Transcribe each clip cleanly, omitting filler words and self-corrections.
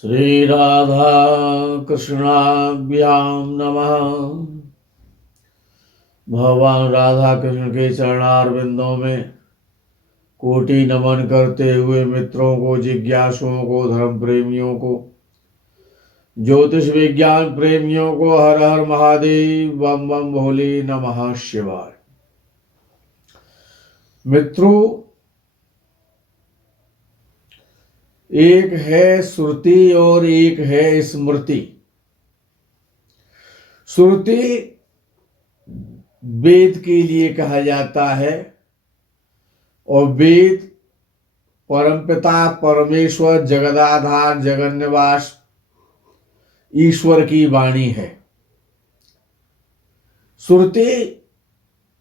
श्री राधा कृष्णाभ्यां नमः। भगवान राधा कृष्ण के चरणारविंदों में कोटि नमन करते हुए मित्रों को, जिज्ञासुओं को, धर्म प्रेमियों को, ज्योतिष विज्ञान प्रेमियों को हर हर महादेव, बम बम भोले, नमः शिवाय। मित्रों, एक है श्रुति और एक है स्मृति। श्रुति वेद के लिए कहा जाता है और वेद परमपिता परमेश्वर, जगदाधार, जगन्निवास ईश्वर की वाणी है। श्रुति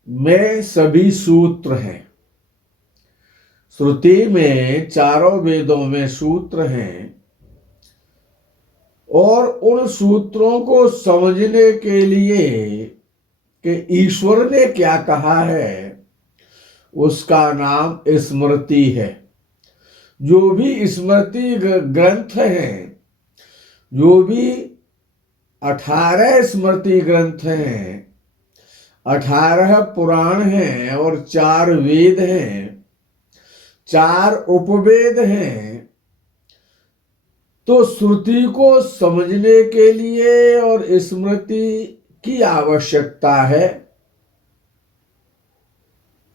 में सभी सूत्र हैं। श्रुति में चारों वेदों में सूत्र हैं और उन सूत्रों को समझने के लिए कि ईश्वर ने क्या कहा है, उसका नाम स्मृति है। जो भी स्मृति ग्रंथ हैं, जो भी 18 स्मृति ग्रंथ हैं, 18 पुराण हैं और 4 वेद हैं, 4 उपवेद हैं, तो श्रुति को समझने के लिए और स्मृति की आवश्यकता है।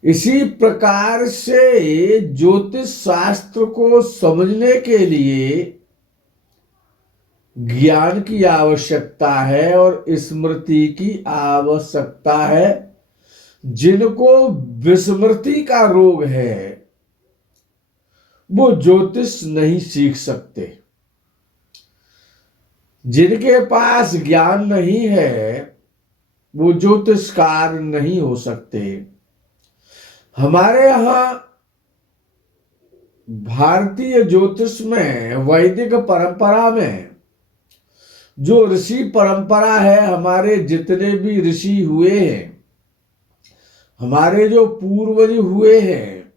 इसी प्रकार से ज्योतिष शास्त्र को समझने के लिए ज्ञान की आवश्यकता है और स्मृति की आवश्यकता है। जिनको विस्मृति का रोग है वो ज्योतिष नहीं सीख सकते। जिनके पास ज्ञान नहीं है वो ज्योतिषकार नहीं हो सकते। हमारे यहाँ भारतीय ज्योतिष में, वैदिक परंपरा में जो ऋषि परंपरा है, हमारे जितने भी ऋषि हुए हैं, हमारे जो पूर्वज हुए हैं,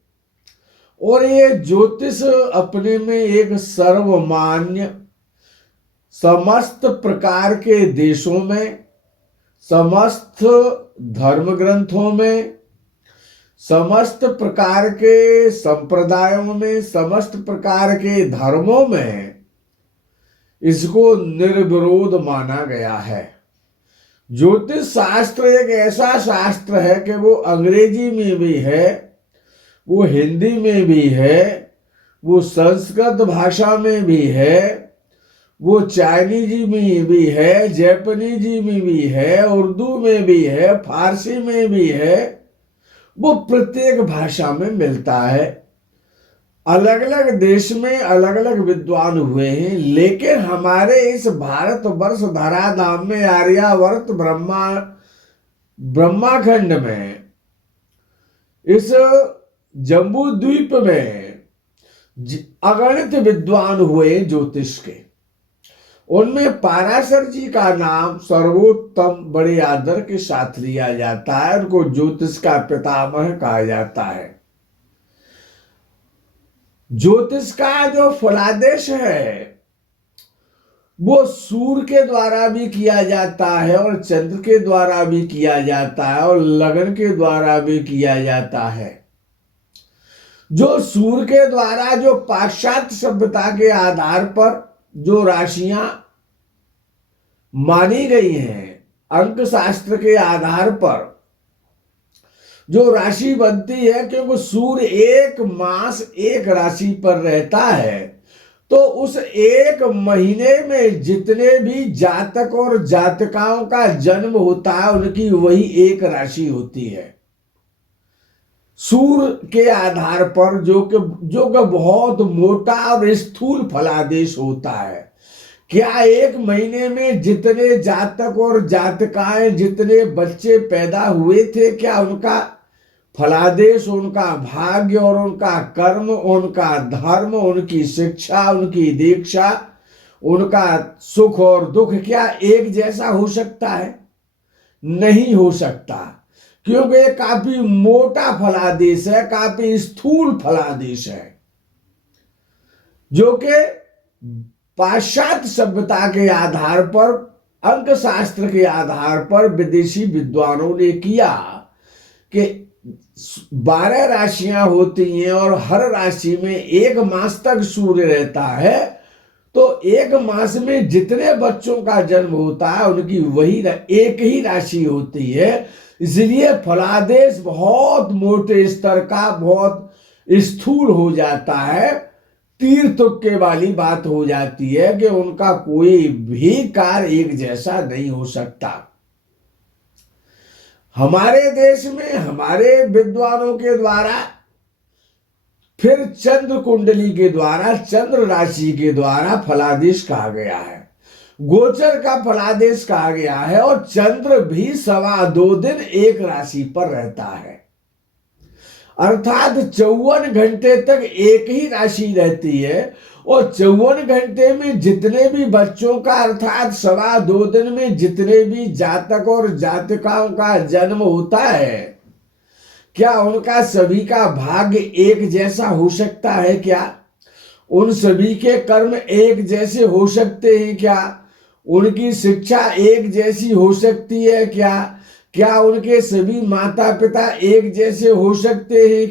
और ये ज्योतिष अपने में एक सर्वमान्य, समस्त प्रकार के देशों में, समस्त धर्म ग्रंथों में, समस्त प्रकार के संप्रदायों में, समस्त प्रकार के धर्मों में इसको निर्विरोध माना गया है। ज्योतिष शास्त्र एक ऐसा शास्त्र है कि वो अंग्रेजी में भी है, वो हिंदी में भी है, वो संस्कृत भाषा में भी है, वो चाइनीजी में भी है, जापानीजी में भी है, उर्दू में भी है, फारसी में भी है। वो प्रत्येक भाषा में मिलता है। अलग अलग देश में अलग अलग विद्वान हुए हैं, लेकिन हमारे इस भारतवर्ष धराधाम में, आर्यावर्त ब्रह्माखंड में, इस जम्बू द्वीप में अगणित विद्वान हुए ज्योतिष के। उनमें पाराशर जी का नाम सर्वोत्तम, बड़े आदर के साथ लिया जाता है। उनको ज्योतिष का पितामह कहा जाता है। ज्योतिष का जो फलादेश है वो सूर्य के द्वारा भी किया जाता है और चंद्र के द्वारा भी किया जाता है और लगन के द्वारा भी किया जाता है। जो सूर्य के द्वारा, जो पाश्चात्य सभ्यता के आधार पर जो राशियां मानी गई हैं, अंक शास्त्र के आधार पर जो राशि बनती है, क्योंकि सूर्य एक मास एक राशि पर रहता है, तो उस एक महीने में जितने भी जातक और जातिकाओं का जन्म होता है, उनकी वही एक राशि होती है। सूर्य के आधार पर जो कि बहुत मोटा और स्थूल फलादेश होता है। क्या एक महीने में जितने जातक और जातिकाएं, जितने बच्चे पैदा हुए थे, क्या उनका फलादेश, उनका भाग्य और उनका कर्म, उनका धर्म, उनकी शिक्षा, उनकी दीक्षा, उनका सुख और दुख क्या एक जैसा हो सकता है? नहीं हो सकता, क्योंकि ये काफी मोटा फलादेश है, काफी स्थूल फलादेश है, जो कि पाश्चात्य सभ्यता के आधार पर, अंक शास्त्र के आधार पर विदेशी विद्वानों ने किया कि 12 राशियां होती हैं और हर राशि में एक मास तक सूर्य रहता है, तो एक मास में जितने बच्चों का जन्म होता है उनकी वही एक ही राशि होती है। इसलिए फलादेश बहुत मोटे स्तर का, बहुत स्थूल हो जाता है, तीर तुक्के वाली बात हो जाती है कि उनका कोई भी कार्य एक जैसा नहीं हो सकता। हमारे देश में हमारे विद्वानों के द्वारा, फिर चंद्र कुंडली के द्वारा, चंद्र राशि के द्वारा फलादेश कहा गया है, गोचर का फलादेश कहा गया है, और चंद्र भी 2.25 दिन एक राशि पर रहता है, अर्थात 54 घंटे तक एक ही राशि रहती है, और 54 घंटे में जितने भी बच्चों का, अर्थात 2.25 दिन में जितने भी जातक और जातिकाओं का जन्म होता है, क्या उनका सभी का भाग्य एक जैसा हो सकता है? क्या उन सभी के कर्म एक जैसे हो सकते हैं? क्या उनकी शिक्षा एक जैसी हो सकती है? क्या उनके सभी माता पिता एक जैसे हो सकते हैं?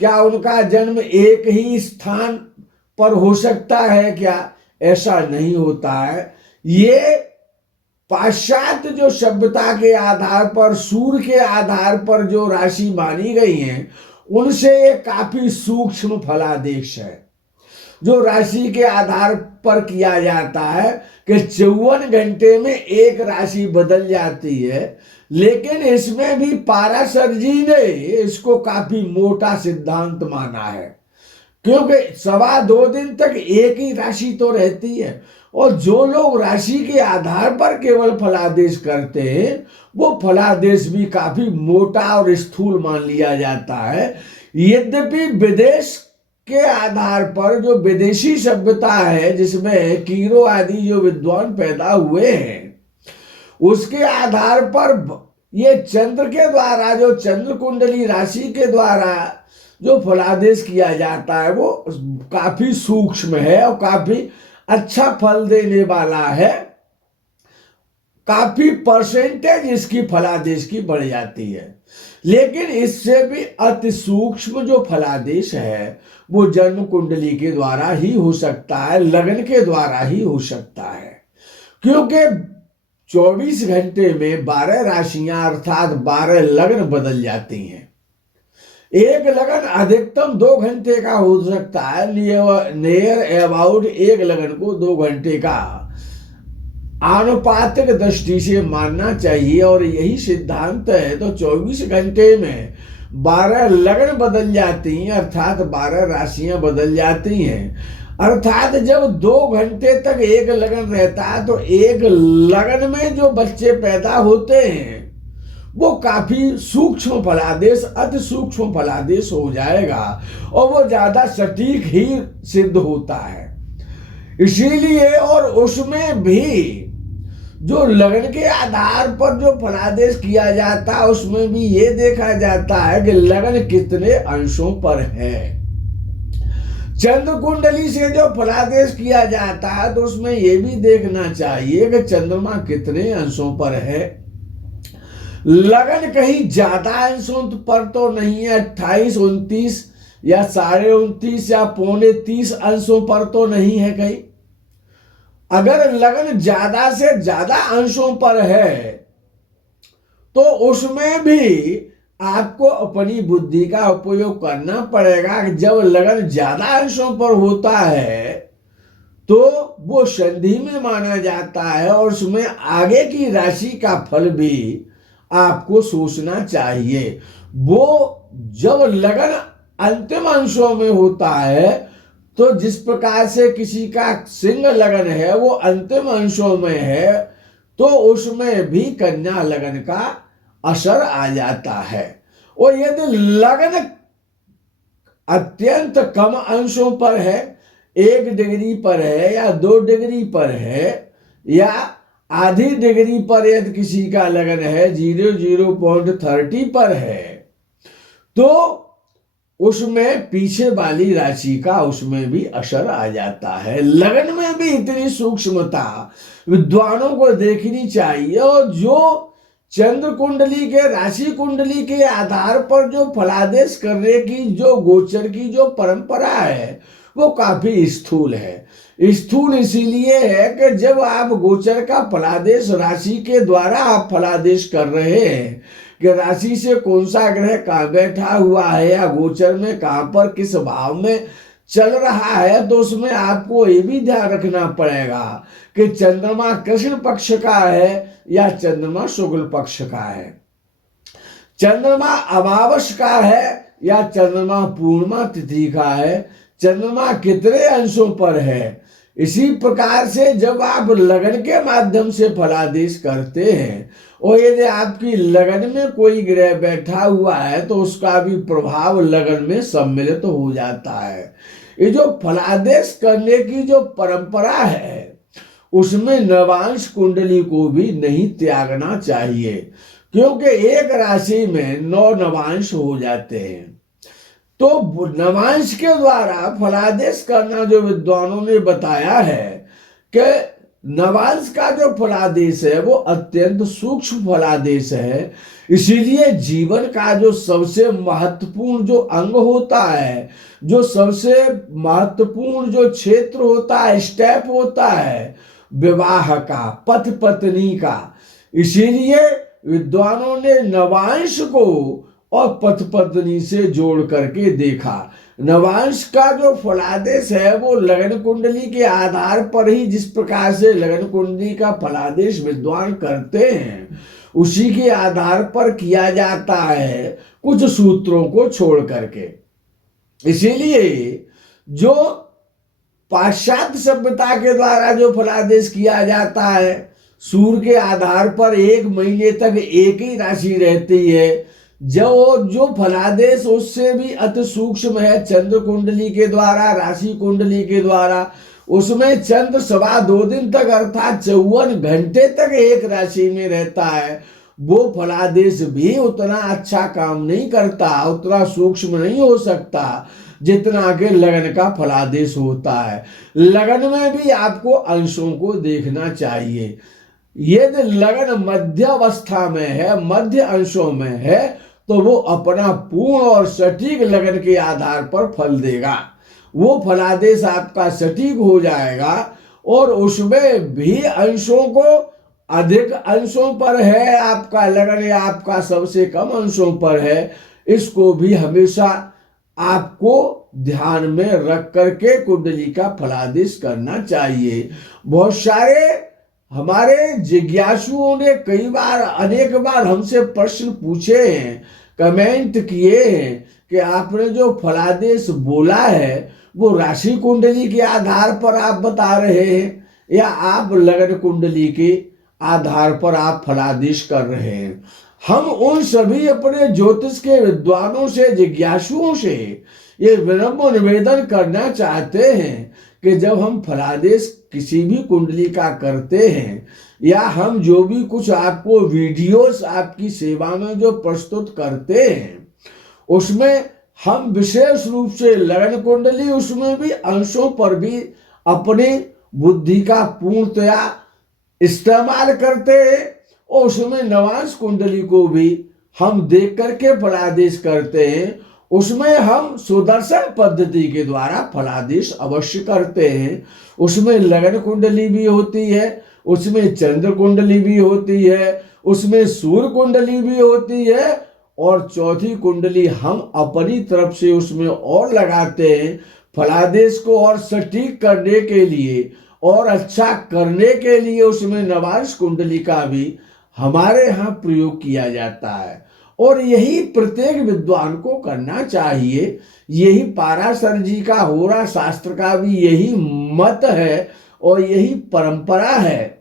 क्या उनका जन्म एक ही स्थान पर हो सकता है? क्या ऐसा नहीं होता है। ये पाश्चात्य जो सभ्यता के आधार पर, सूर्य के आधार पर जो राशि मानी गई है, उनसे ये काफी सूक्ष्म फलादेश है, जो राशि के आधार पर किया जाता है कि 54 घंटे में एक राशि बदल जाती है। लेकिन इसमें भी पाराशर जी ने इसको काफी मोटा सिद्धांत माना है, क्योंकि 2.25 दिन तक एक ही राशि तो रहती है, और जो लोग राशि के आधार पर केवल फलादेश करते हैं, वो फलादेश भी काफी मोटा और स्थूल मान लिया जाता है। यद्यपि विदेश के आधार पर जो विदेशी सभ्यता है, जिसमें कीरो आदि जो विद्वान पैदा हुए हैं, उसके आधार पर ये चंद्र के द्वारा, जो चंद्र कुंडली राशि के द्वारा जो फलादेश किया जाता है, वो काफी सूक्ष्म है और काफी अच्छा फल देने वाला है। काफी परसेंटेज इसकी फलादेश की बढ़ जाती है। लेकिन इससे भी अति सूक्ष्म जो फलादेश है, वो जन्म कुंडली के द्वारा ही हो सकता है, लगन के द्वारा ही हो सकता है, क्योंकि 24 घंटे में 12 राशियां अर्थात 12 लगन बदल जाती हैं। एक लगन अधिकतम 2 घंटे का हो सकता है, नियर अबाउट एक लगन को 2 घंटे का आनुपातिक दृष्टि से मानना चाहिए, और यही सिद्धांत है। तो 24 घंटे में 12 लगन बदल जाती हैं, अर्थात 12 राशियां बदल जाती हैं, अर्थात जब 2 घंटे तक एक लगन रहता है, तो एक लगन में जो बच्चे पैदा होते हैं वो काफी सूक्ष्म फलादेश, अति सूक्ष्म फलादेश हो जाएगा, और वो ज्यादा सटीक ही सिद्ध होता है। इसीलिए, और उसमें भी जो लगन के आधार पर जो फलादेश किया जाता है, उसमें भी ये देखा जाता है कि लगन कितने अंशों पर है। चंद्र कुंडली से जो फलादेश किया जाता है, तो उसमें ये भी देखना चाहिए कि चंद्रमा कितने अंशों पर है। लगन कहीं ज्यादा अंशों पर तो नहीं है, 28, 29 या 29.5 या 29.25 अंशों पर तो नहीं है कहीं। अगर लगन ज्यादा से ज्यादा अंशों पर है, तो उसमें भी आपको अपनी बुद्धि का उपयोग करना पड़ेगा। जब लगन ज्यादा अंशों पर होता है, तो वो संधि में माना जाता है, और उसमें आगे की राशि का फल भी आपको सोचना चाहिए। वो जब लगन अंतिम अंशों में होता है, तो जिस प्रकार से किसी का सिंह लगन है वो अंतिम अंशों में है, तो उसमें भी कन्या लगन का असर आ जाता है। और यदि लगन अत्यंत कम अंशों पर है, 1 डिग्री पर है या 2 डिग्री पर है या आधी डिग्री पर यदि किसी का लगन है 0.30 पर है, तो उसमें पीछे वाली राशि का उसमें भी असर आ जाता है। लगन में भी इतनी सूक्ष्मता विद्वानों को देखनी चाहिए। और जो चंद्र कुंडली के राशि कुंडली के आधार पर जो फलादेश करने की जो गोचर की जो परंपरा है वो काफी स्थूल है। स्थूल इसीलिए है कि जब आप गोचर का फलादेश राशि के द्वारा आप फलादेश कर रहे हैं कि राशि से कौन सा ग्रह कहाँ बैठा हुआ है या गोचर में कहाँ पर किस भाव में चल रहा है, तो उसमें आपको ये भी ध्यान रखना पड़ेगा कि चंद्रमा कृष्ण पक्ष का है या चंद्रमा शुक्ल पक्ष का है, चंद्रमा अमावस का है या चंद्रमा पूर्णिमा तिथि का है, चंद्रमा कितने अंशों पर है। इसी प्रकार से जब आप लगन के माध्यम से फलादेश करते हैं और यदि आपकी लगन में कोई ग्रह बैठा हुआ है तो उसका भी प्रभाव लगन में सम्मिलित हो जाता है। ये जो फलादेश करने की जो परंपरा है उसमें नवांश कुंडली को भी नहीं त्यागना चाहिए, क्योंकि एक राशि में 9 नवांश हो जाते हैं। तो नवांश के द्वारा फलादेश करना जो विद्वानों ने बताया है कि नवांश का जो फलादेश है वो अत्यंत सूक्ष्म फलादेश है। इसीलिए जीवन का जो सबसे महत्वपूर्ण जो अंग होता है, जो सबसे महत्वपूर्ण जो क्षेत्र होता है, स्टेप होता है विवाह का, पति पत्नी का, इसीलिए विद्वानों ने नवांश को और पति पत्नी से जोड़ करके देखा। नवांश का जो फलादेश है वो लगन कुंडली के आधार पर ही, जिस प्रकार से लगन कुंडली का फलादेश विद्वान करते हैं उसी के आधार पर किया जाता है, कुछ सूत्रों को छोड़ करके। इसीलिए जो पाश्चात्य सभ्यता के द्वारा जो फलादेश किया जाता है, सूर्य के आधार पर 1 महीने तक एक ही राशि रहती है, जो फलादेश उससे भी अति सूक्ष्म है चंद्र कुंडली के द्वारा, राशि कुंडली के द्वारा, उसमें चंद्र 2.25 दिन तक अर्थात 54 घंटे तक एक राशि में रहता है। वो फलादेश भी उतना अच्छा काम नहीं करता, उतना सूक्ष्म नहीं हो सकता जितना कि लगन का फलादेश होता है। लगन में भी आपको अंशों को देखना चाहिए। यदि लगन मध्य अवस्था में है, मध्य अंशों में है, तो वो अपना पूर्ण और सटीक लगन के आधार पर फल देगा। वो फलादेश आपका सटीक हो जाएगा। और उसमें भी अंशों को, अधिक अंशों पर है आपका लगन या आपका सबसे कम अंशों पर है, इसको भी हमेशा आपको ध्यान में रख करके कुंडली का फलादेश करना चाहिए। बहुत सारे हमारे जिज्ञासुओं ने कई बार, अनेक बार हमसे प्रश्न पूछे हैं, कमेंट किए हैं कि आपने जो फलादेश बोला है वो राशि कुंडली के आधार पर आप बता रहे हैं या आप लगन कुंडली के आधार पर आप फलादेश कर रहे हैं। हम उन सभी अपने ज्योतिष के विद्वानों से, जिज्ञासुओं से ये विनम्र निवेदन करना चाहते हैं कि जब हम फलादेश किसी भी कुंडली का करते हैं या हम जो भी कुछ आपको वीडियोस आपकी सेवा में जो प्रस्तुत करते हैं उसमें हम विशेष रूप से लगन कुंडली, उसमें भी अंशों पर भी अपनी बुद्धि का पूर्णतया इस्तेमाल करते हैं और उसमें नवांश कुंडली को भी हम देख करके फलादेश करते हैं। उसमें हम सुदर्शन पद्धति के द्वारा फलादेश अवश्य करते हैं। उसमें लगन कुंडली भी होती है, उसमें चंद्र कुंडली भी होती है, उसमें सूर्य कुंडली भी होती है और चौथी कुंडली हम अपनी तरफ से उसमें और लगाते हैं फलादेश को और सटीक करने के लिए और अच्छा करने के लिए। उसमें नवांश कुंडली का भी हमारे यहाँ प्रयोग किया जाता है और यही प्रत्येक विद्वान को करना चाहिए। यही पाराशर जी का होरा शास्त्र का भी यही मत है और यही परंपरा है।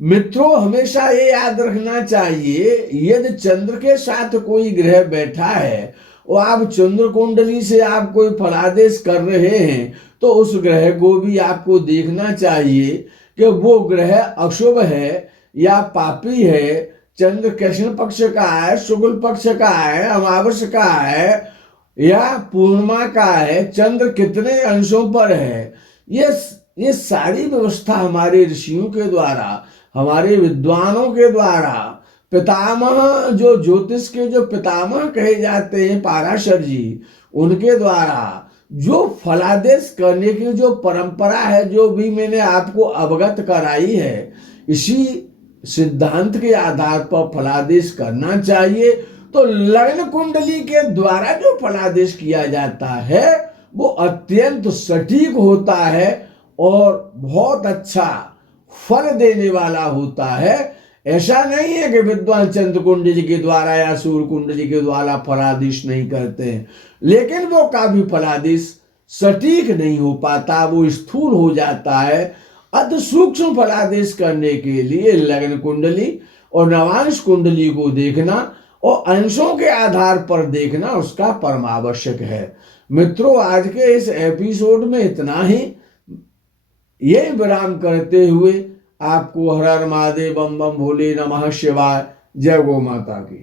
मित्रों, हमेशा ये याद रखना चाहिए, यदि चंद्र के साथ कोई ग्रह बैठा है और आप चंद्र कुंडली से आप कोई फलादेश कर रहे हैं तो उस ग्रह को भी आपको देखना चाहिए कि वो ग्रह अशुभ है या पापी है, चंद्र कृष्ण पक्ष का है, शुक्ल पक्ष का है, अमावस का है या पूर्णिमा का है, चंद्र कितने अंशों पर है। ये सारी व्यवस्था हमारे ऋषियों के द्वारा, हमारे विद्वानों के द्वारा, पितामह जो ज्योतिष के जो पितामह कहे जाते हैं पाराशर जी, उनके द्वारा जो फलादेश करने की जो परंपरा है, जो भी मैंने आपको अवगत कराई है, इसी सिद्धांत के आधार पर फलादेश करना चाहिए। तो लग्न कुंडली के द्वारा जो फलादेश किया जाता है वो अत्यंत सटीक होता है और बहुत अच्छा फल देने वाला होता है। ऐसा नहीं है कि विद्वान चंद्र कुंडली के द्वारा या सूर्य कुंडली के द्वारा फलादेश नहीं करते हैं, लेकिन वो काफी फलादेश सटीक नहीं हो पाता, वो स्थूल हो जाता है। अति सूक्ष्म फलादेश करने के लिए लग्न कुंडली और नवांश कुंडली को देखना और अंशों के आधार पर देखना उसका परमावश्यक है। मित्रों, आज के इस एपिसोड में इतना ही। ये विराम करते हुए आपको हर हर महादेव, बम बम भोले, नमः शिवाय, जय गौ माता की।